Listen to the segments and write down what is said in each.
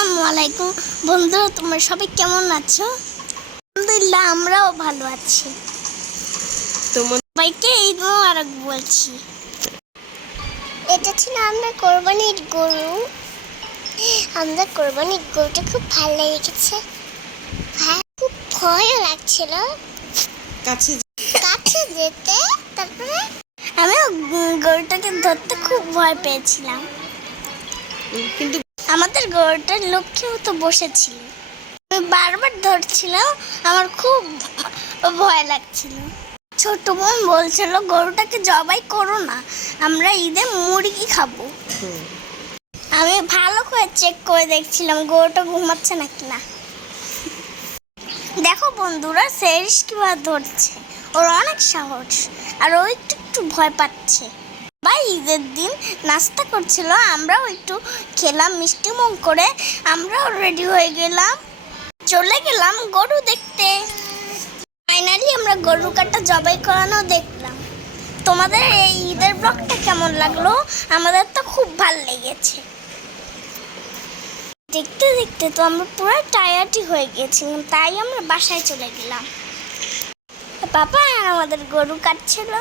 আসসালামু আলাইকুম বন্ধুরা, তোমরা সবাই কেমন আছো? আলহামদুলিল্লাহ, আমরাও ভালো আছি। তোমার সবাইকে ঈদ মোবারক বলছি। এটা ছিল আমরা কোরবানির গরু। আমরা কোরবানির গরুটা খুব ভালো লেগেছে। খুব ভয়ও লাগছিল কাছে কাছে যেতে। তারপরে আমি গরুটাকে ধরতে খুব ভয় পেয়েছিলাম, কিন্তু আমাদের গরুটার লক্ষ্যেও তো বসেছিল। আমি বারবার ধরছিলাম, আমার খুব ভয় লাগছিল। ছোট বোন বলছিল গরুটাকে জবাই করো না, আমরা ঈদে মুরগি খাবো। আমি ভালো করে চেক করে দেখছিলাম গরুটা ঘুমাচ্ছে নাকি না। দেখো বন্ধুরা, সেরিস কিভাবে ধরছে, ওর অনেক সাহস, আর ও একটু একটু ভয় পাচ্ছে। বা ঈদের দিন নাস্তা করছিল, আমরাও একটু খেলাম মিষ্টি মুখ করে। আমরাও রেডি হয়ে গেলাম, চলে গেলাম গরু দেখতে। ফাইনালি আমরা গরু কাটা জবাই করানো দেখলাম। তোমাদের এই ঈদের ব্লগটা কেমন লাগলো? আমাদের তো খুব ভালো লেগেছে। দেখতে দেখতে তো আমরা পুরো টায়ার্ডই হয়ে গেছিলাম, তাই আমরা বাসায় চলে গেলাম। বাবা আমাদের গরু কাটছিল,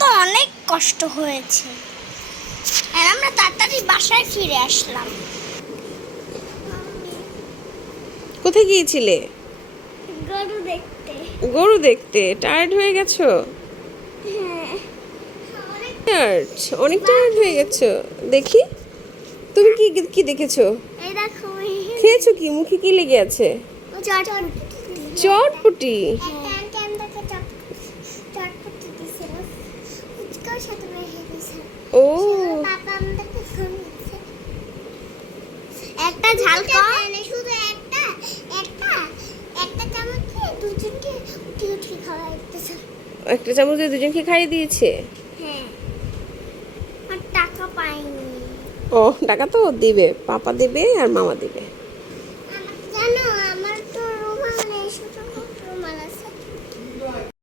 তো অনেক কষ্ট হয়েছে, আর আমরা তাড়াতাড়ি বাসায় ফিরে আসলাম। কোথায় গিয়েছিলে? গরু দেখতে। গরু দেখতে টায়ার্ড হয়ে গেছো? হ্যাঁ, অনেক টায়ার্ড হয়ে গেছো। দেখি তুমি কি কি দেখেছো? এই দেখো, খেয়েছো কি? মুখে কি লেগে আছে? চটপটি। ও একটা ঝাল শুধু একটা একটা একটা চামচ দিয়ে দুজনকে উঠি উঠি খাওয়াইতেছে। একটা চামচ দিয়ে দুজনকে খাইয়ে দিয়েছে? হ্যাঁ, আর টাকা পাইনি। ও টাকা তো দিবে, পাপা দিবে আর মামা দিবে।